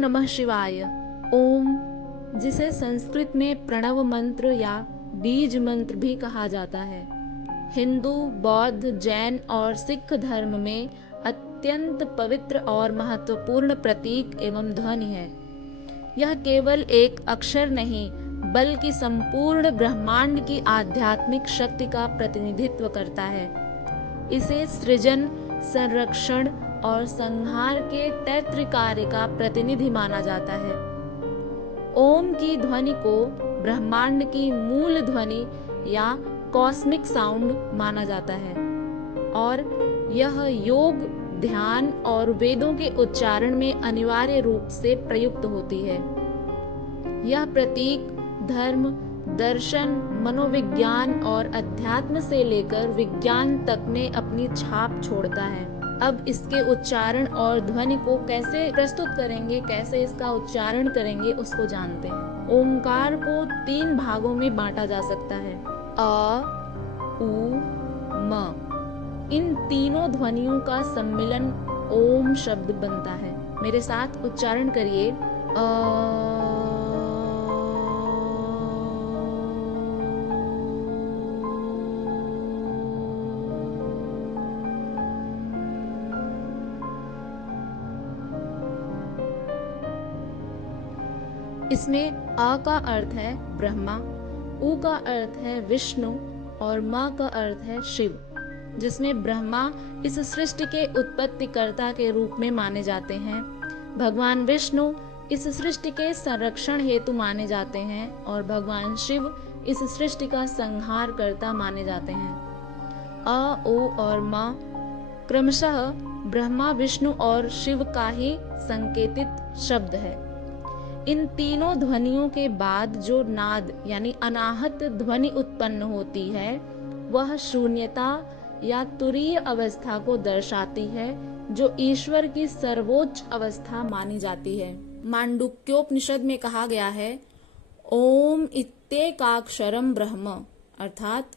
नमः शिवाय। ओम, जिसे संस्कृत में प्रणव मंत्र या बीज मंत्र भी कहा जाता है, हिंदू, बौद्ध, जैन और सिख धर्म में अत्यंत पवित्र और महत्वपूर्ण प्रतीक एवं ध्वनि है। यह केवल एक अक्षर नहीं बल्कि संपूर्ण ब्रह्मांड की आध्यात्मिक शक्ति का प्रतिनिधित्व करता है। इसे सृजन, संरक्षण और संहार के तैत्र कार्य का प्रतिनिधि माना जाता है। ओम की ध्वनि को ब्रह्मांड की मूल ध्वनि या कॉस्मिक साउंड माना जाता है और यह योग, ध्यान और वेदों के उच्चारण में अनिवार्य रूप से प्रयुक्त होती है। यह प्रतीक धर्म, दर्शन, मनोविज्ञान और अध्यात्म से लेकर विज्ञान तक में अपनी छाप छोड़ता है। अब इसके उच्चारण और ध्वनि को कैसे प्रस्तुत करेंगे, कैसे इसका उच्चारण करेंगे, उसको जानते हैं। ओंकार को 3 भागों में बांटा जा सकता है, अ, उ, म। इन तीनों ध्वनियों का सम्मिलन ओम शब्द बनता है। मेरे साथ उच्चारण करिए, इसमें अ का अर्थ है ब्रह्मा, उ का अर्थ है विष्णु और म का अर्थ है शिव, जिसमें ब्रह्मा इस सृष्टि के उत्पत्तिकर्ता के रूप में माने जाते हैं। भगवान विष्णु इस सृष्टि के संरक्षण हेतु माने जाते हैं और भगवान शिव इस सृष्टि का संहार करता माने जाते हैं। अ, ओ और म क्रमशः ब्रह्मा, विष्णु और शिव का ही संकेतित शब्द है। इन तीनों ध्वनियों के बाद जो नाद यानी अनाहत ध्वनि उत्पन्न होती है, वह शून्यता या तुरीय अवस्था को दर्शाती है, जो ईश्वर की सर्वोच्च अवस्था मानी जाती है। मांडुक्योपनिषद में कहा गया है, ओम इत्येकाक्षरम ब्रह्म, अर्थात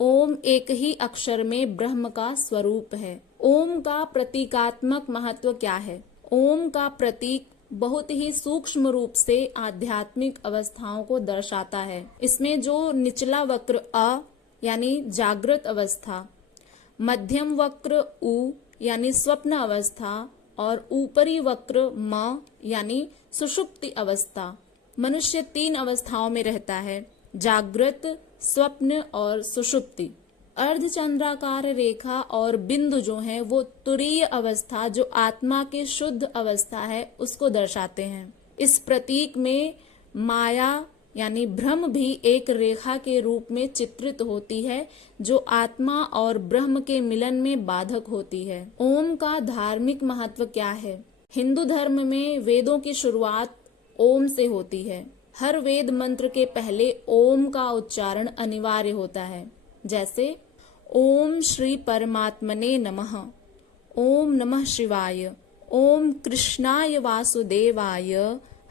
ओम एक ही अक्षर में ब्रह्म का स्वरूप है। ओम का प्रतीकात्मक महत्व क्या है? ओम का प्रतीक बहुत ही सूक्ष्म रूप से आध्यात्मिक अवस्थाओं को दर्शाता है। इसमें जो निचला वक्र अ यानी जागृत अवस्था, मध्यम वक्र उ यानी स्वप्न अवस्था और ऊपरी वक्र म यानी सुषुप्ति अवस्था। मनुष्य 3 अवस्थाओं में रहता है, जागृत, स्वप्न और सुषुप्ति। अर्धचंद्राकार रेखा और बिंदु जो है वो तुरीय अवस्था, जो आत्मा की शुद्ध अवस्था है, उसको दर्शाते हैं। इस प्रतीक में माया यानी भ्रम भी एक रेखा के रूप में चित्रित होती है, जो आत्मा और ब्रह्म के मिलन में बाधक होती है। ओम का धार्मिक महत्व क्या है? हिंदू धर्म में वेदों की शुरुआत ओम से होती है। हर वेद मंत्र के पहले ओम का उच्चारण अनिवार्य होता है, जैसे ओम श्री परमात्मने नमः, ओम नमः शिवाय, ओम कृष्णाय वासुदेवाय,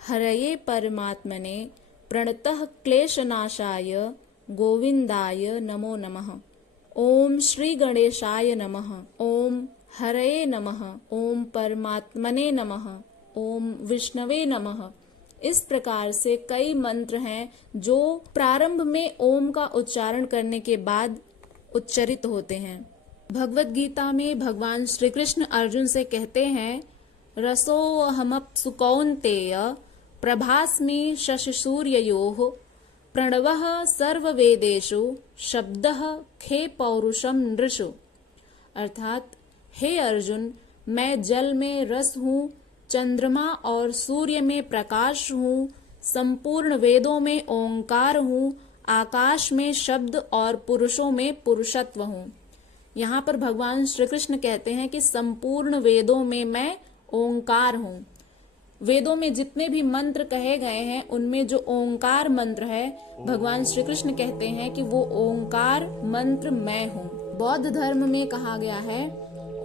हरये परमात्मने, प्रणतः क्लेशनाशाय, गोविंदाय नमो नमः, ओम श्री गणेशाय नमः, ओम हरये नमः, ओम परमात्मने नमः, ओम विष्णवे नमः। इस प्रकार से कई मंत्र हैं जो प्रारंभ में ओम का उच्चारण करने के बाद उच्चरित होते हैं। भगवत गीता में भगवान श्री कृष्ण अर्जुन से कहते हैं, रसोऽहमप्सु कौन्तेय प्रभास्मि शशिसूर्ययोः, प्रणवः सर्ववेदेषु शब्दः खे पौरुषम नृषु। अर्थात, हे अर्जुन, मैं जल में रस हूँ, चंद्रमा और सूर्य में प्रकाश हूँ, संपूर्ण वेदों में ओंकार हूँ, आकाश में शब्द और पुरुषों में पुरुषत्व हूँ। यहाँ पर भगवान श्री कृष्ण कहते हैं कि संपूर्ण वेदों में मैं ओंकार हूँ। वेदों में जितने भी मंत्र कहे गए हैं, उनमें जो ओंकार मंत्र है, भगवान श्री कृष्ण कहते हैं कि वो ओंकार मंत्र मैं हूँ। बौद्ध धर्म में कहा गया है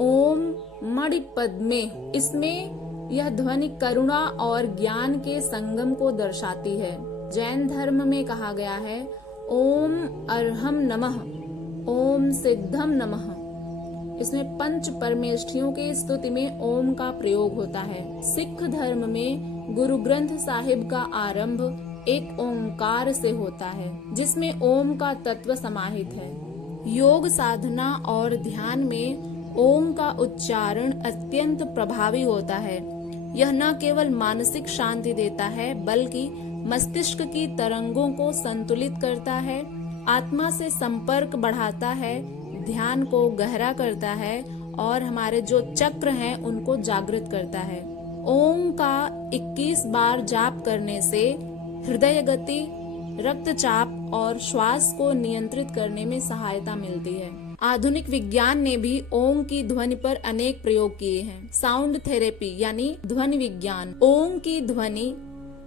ओम मणि पद्मे। इसमें यह ध्वनि करुणा और ज्ञान के संगम को दर्शाती है। जैन धर्म में कहा गया है ओम अर्हम नमः, ओम सिद्धम नमः। इसमें पंच परमेष्ठियों के स्तुति में ओम का प्रयोग होता है। सिख धर्म में गुरु ग्रंथ साहिब का आरंभ एक ओंकार से होता है, जिसमें ओम का तत्व समाहित है। योग साधना और ध्यान में ओम का उच्चारण अत्यंत प्रभावी होता है। यह न केवल मानसिक शांति देता है, बल्कि मस्तिष्क की तरंगों को संतुलित करता है, आत्मा से संपर्क बढ़ाता है, ध्यान को गहरा करता है और हमारे जो चक्र हैं उनको जागृत करता है। ओम का 21 बार जाप करने से हृदय गति, रक्तचाप और श्वास को नियंत्रित करने में सहायता मिलती है। आधुनिक विज्ञान ने भी ओम की ध्वनि पर अनेक प्रयोग किए हैं। साउंड थेरेपी यानी ध्वनि विज्ञान। ओम की ध्वनि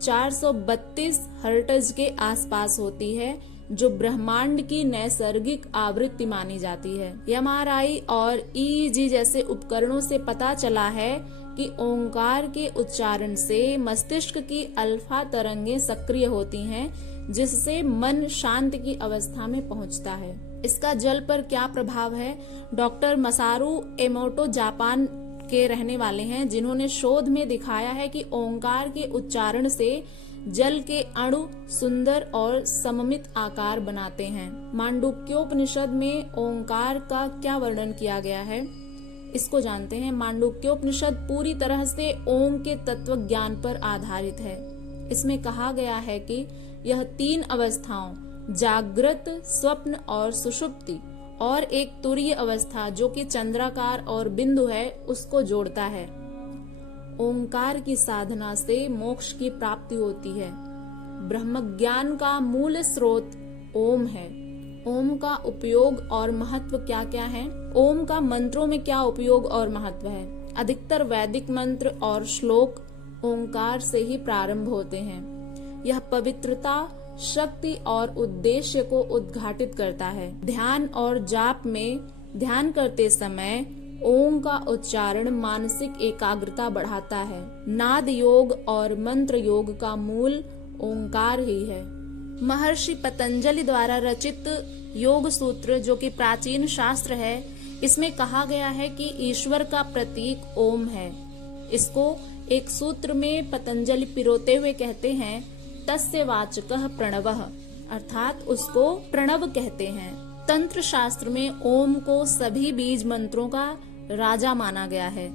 432 हर्ट्ज के आसपास होती है, जो ब्रह्मांड की नैसर्गिक आवृत्ति मानी जाती है। MRI और EEG जैसे उपकरणों से पता चला है कि ओंकार के उच्चारण से मस्तिष्क की अल्फा तरंगें सक्रिय होती हैं, जिससे मन शांति की अवस्था में पहुंचता है। इसका जल पर क्या प्रभाव है? डॉक्टर मसारू एमोटो जापान के रहने वाले हैं, जिन्होंने शोध में दिखाया है कि ओंकार के उच्चारण से जल के अणु सुंदर और सममित आकार बनाते हैं। मांडुक्योपनिषद में ओंकार का क्या वर्णन किया गया है, इसको जानते हैं। मांडुक्योपनिषद पूरी तरह से ओम के तत्व ज्ञान पर आधारित है। इसमें कहा गया है कि यह 3 अवस्थाओं जागृत, स्वप्न और सुषुप्ति और एक तुरीय अवस्था जो कि चंद्राकार और बिंदु है, उसको जोड़ता है। ओंकार की साधना से मोक्ष की प्राप्ति होती है। ब्रह्म ज्ञान का मूल स्रोत ओम है। ओम का उपयोग और महत्व क्या क्या है? ओम का मंत्रों में क्या उपयोग और महत्व है? अधिकतर वैदिक मंत्र और श्लोक ओंकार से ही प्रारंभ होते हैं। यह पवित्रता, शक्ति और उद्देश्य को उद्घाटित करता है। ध्यान और जाप में ध्यान करते समय ओम का उच्चारण मानसिक एकाग्रता बढ़ाता है। नाद योग और मंत्र योग का मूल ओंकार ही है। महर्षि पतंजलि द्वारा रचित योग सूत्र, जो कि प्राचीन शास्त्र है, इसमें कहा गया है कि ईश्वर का प्रतीक ओम है। इसको एक सूत्र में पतंजलि पिरोते हुए कहते हैं, तस्य वाचकः प्रणवः, अर्थात उसको प्रणव कहते हैं। तंत्र शास्त्र में ओम को सभी बीज मंत्रों का राजा माना गया है।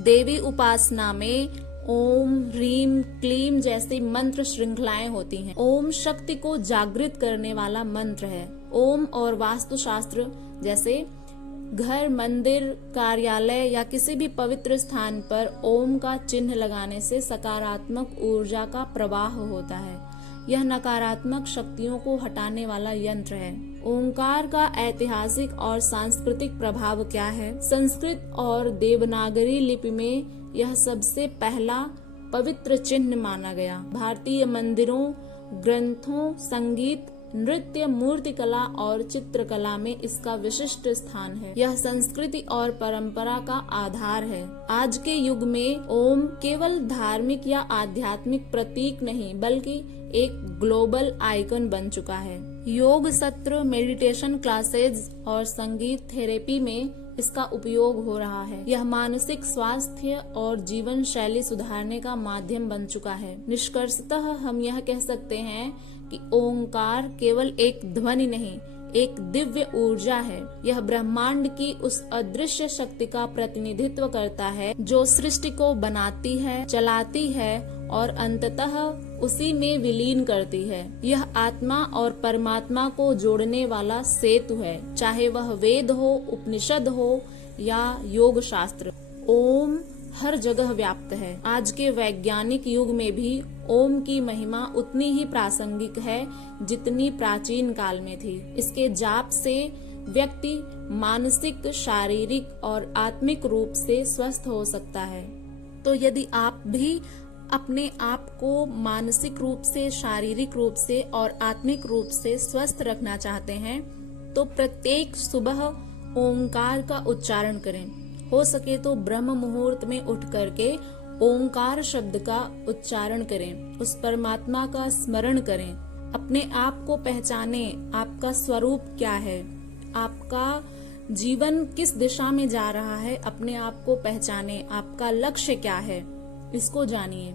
देवी उपासना में ओम, ह्रीम, क्लीम जैसी मंत्र श्रृंखलाएं होती हैं। ओम शक्ति को जागृत करने वाला मंत्र है। ओम और वास्तुशास्त्र जैसे घर, मंदिर, कार्यालय या किसी भी पवित्र स्थान पर ओम का चिन्ह लगाने से सकारात्मक ऊर्जा का प्रवाह होता है। यह नकारात्मक शक्तियों को हटाने वाला यंत्र है। ओंकार का ऐतिहासिक और सांस्कृतिक प्रभाव क्या है? संस्कृत और देवनागरी लिपि में यह सबसे पहला पवित्र चिन्ह माना गया। भारतीय मंदिरों, ग्रंथों, संगीत, नृत्य, मूर्तिकला और चित्रकला में इसका विशिष्ट स्थान है। यह संस्कृति और परंपरा का आधार है। आज के युग में ओम केवल धार्मिक या आध्यात्मिक प्रतीक नहीं, बल्कि एक ग्लोबल आइकन बन चुका है। योग सत्र, मेडिटेशन क्लासेज और संगीत थेरेपी में इसका उपयोग हो रहा है। यह मानसिक स्वास्थ्य और जीवन शैली सुधारने का माध्यम बन चुका है। निष्कर्षतः हम यह कह सकते हैं कि ओंकार केवल एक ध्वनि नहीं, एक दिव्य ऊर्जा है। यह ब्रह्मांड की उस अदृश्य शक्ति का प्रतिनिधित्व करता है जो सृष्टि को बनाती है, चलाती है और अंततः उसी में विलीन करती है। यह आत्मा और परमात्मा को जोड़ने वाला सेतु है, चाहे वह वेद हो, उपनिषद हो या योग शास्त्र। ओम हर जगह व्याप्त है। आज के वैज्ञानिक युग में भी ओम की महिमा उतनी ही प्रासंगिक है जितनी प्राचीन काल में थी। इसके जाप से व्यक्ति मानसिक, शारीरिक और आत्मिक रूप से स्वस्थ हो सकता है। तो यदि आप भी अपने आप को मानसिक रूप से, शारीरिक रूप से और आत्मिक रूप से स्वस्थ रखना चाहते हैं, तो प्रत्येक सुबह ओंकार का उच्चारण करें। हो सके तो ब्रह्म मुहूर्त में उठ करके ओंकार शब्द का उच्चारण करें, उस परमात्मा का स्मरण करें, अपने आप को पहचाने, आपका स्वरूप क्या है, आपका जीवन किस दिशा में जा रहा है, अपने आप को पहचाने, आपका लक्ष्य क्या है, इसको जानिए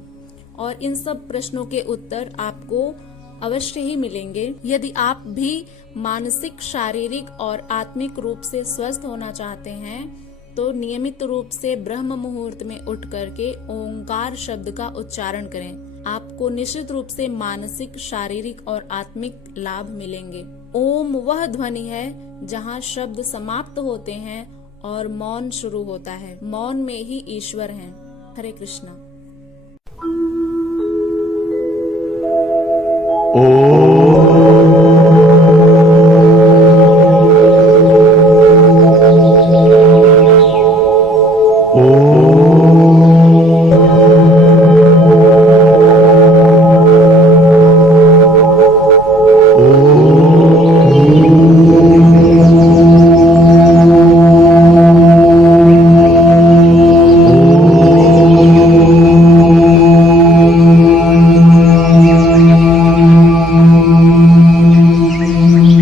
और इन सब प्रश्नों के उत्तर आपको अवश्य ही मिलेंगे। यदि आप भी मानसिक, शारीरिक और आत्मिक रूप से स्वस्थ होना चाहते हैं तो नियमित रूप से ब्रह्म मुहूर्त में उठ करके ओंकार शब्द का उच्चारण करें। आपको निश्चित रूप से मानसिक, शारीरिक और आत्मिक लाभ मिलेंगे। ओम वह ध्वनि है जहाँ शब्द समाप्त होते हैं और मौन शुरू होता है। मौन में ही ईश्वर हैं। हरे कृष्णा। Oh